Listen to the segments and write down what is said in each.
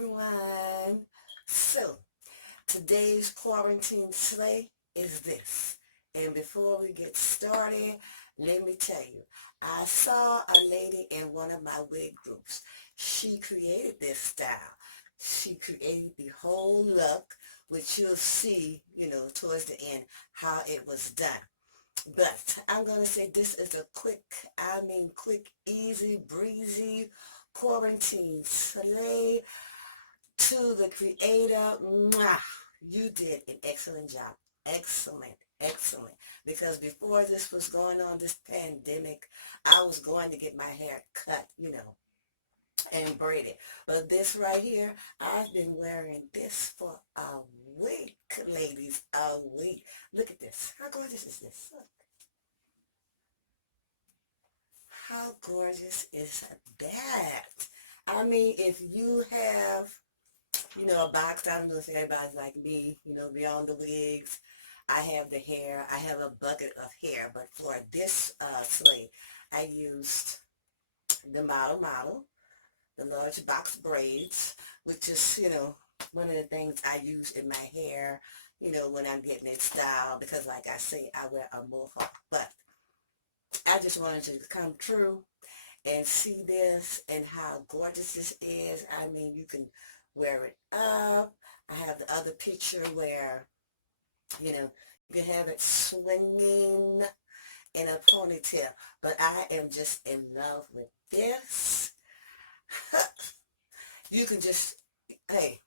everyone. So, today's quarantine slay is this. And before we get started, let me tell you, I saw a lady in one of my wig groups. She created this style. She created the whole look, which you'll see, towards the end, how it was done. But I'm going to say this is a quick, easy, breezy quarantine slay to the creator. Mwah, you did an excellent job. Excellent, excellent. Because before this was going on, this pandemic, I was going to get my hair cut, and braided. But this right here, I've been wearing this for a week, ladies, a week. Look at this. How gorgeous is this? Look. How gorgeous is that? I mean, if you have, a box, I don't know if everybody's like me, beyond the wigs. I have the hair. I have a bucket of hair. But for this slate, I used the model, the large box braids, which is, one of the things I use in my hair, when I'm getting it styled. Because like I say, I wear a mohawk. But I just wanted to come true and see this and how gorgeous this is. I mean, you can wear it up. I have the other picture where, you can have it swinging in a ponytail. But I am just in love with this. You can just, hey,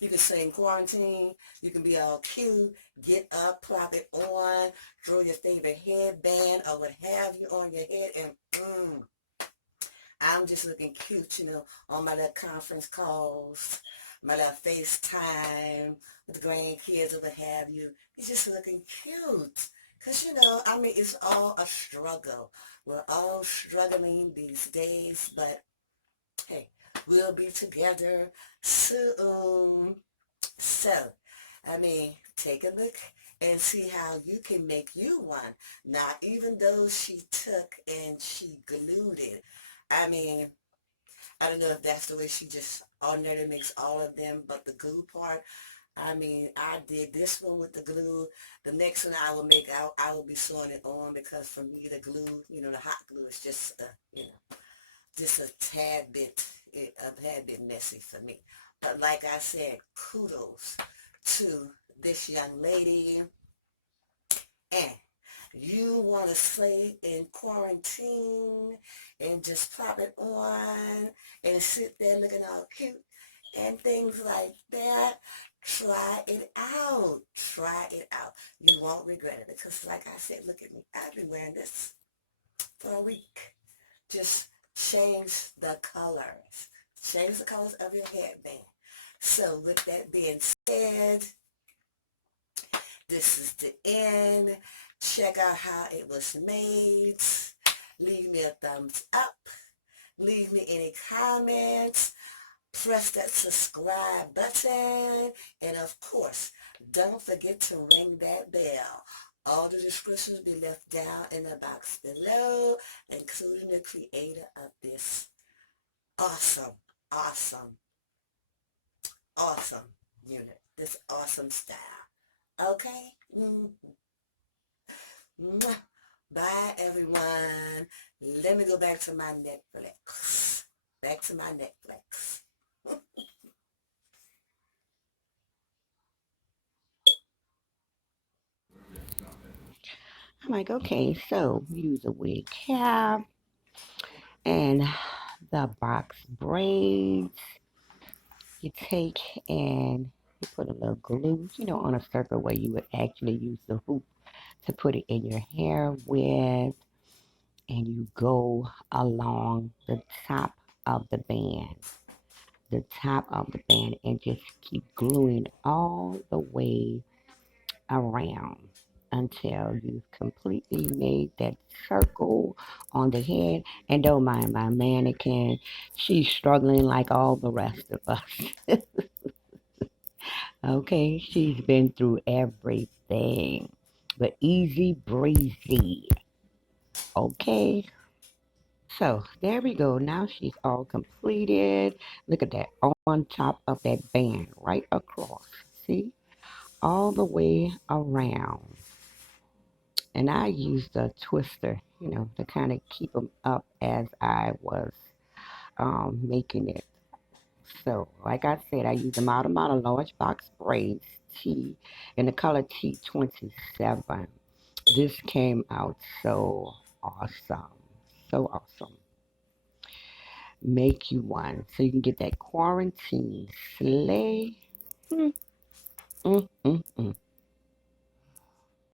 you can stay in quarantine. You can be all cute. Get up, plop it on, throw your favorite headband or what have you on your head, and I'm just looking cute, on my little conference calls, my little FaceTime with the grandkids or what have you. It's just looking cute. Because, it's all a struggle. We're all struggling these days, but hey, we'll be together soon. So, take a look and see how you can make you one. Now, even though she took and she glued it, I don't know if that's the way she just ordinarily makes all of them, but the glue part, I did this one with the glue. The next one I will make, I will be sewing it on because for me, the glue, the hot glue is just, just a tad bit messy for me. But like I said, kudos to this young lady. And you want to stay in quarantine and just pop it on and sit there looking all cute and things like that, try it out. Try it out. You won't regret it because like I said, look at me. I've been wearing this for a week. Just change the colors. Change the colors of your headband. So with that being said, this is the end. Check out how it was made. Leave me a thumbs up. Leave me any comments. Press that subscribe button. And of course, don't forget to ring that bell. All the descriptions will be left down in the box below, including the creator of this awesome, awesome, awesome unit. This awesome style. Okay? Bye, everyone. Let me go back to my Netflix. Back to my Netflix. I'm like, okay, so use a wig cap and the box braids. You take and you put a little glue, on a circle where you would actually use the hoop to put it in your hair with, and you go along the top of the band, and just keep gluing all the way around until you've completely made that circle on the head. And don't mind my mannequin, she's struggling like all the rest of us. Okay, she's been through everything, but easy breezy. Okay. So there we go. Now she's all completed. Look at that on top of that band right across. See? All the way around. And I used a twister, to kind of keep them up as I was making it. So, like I said, I used the Model Large Box Braids T in the color T27. This came out so awesome. So awesome. Make you one so you can get that quarantine slay. Mm, mm, mm, mm.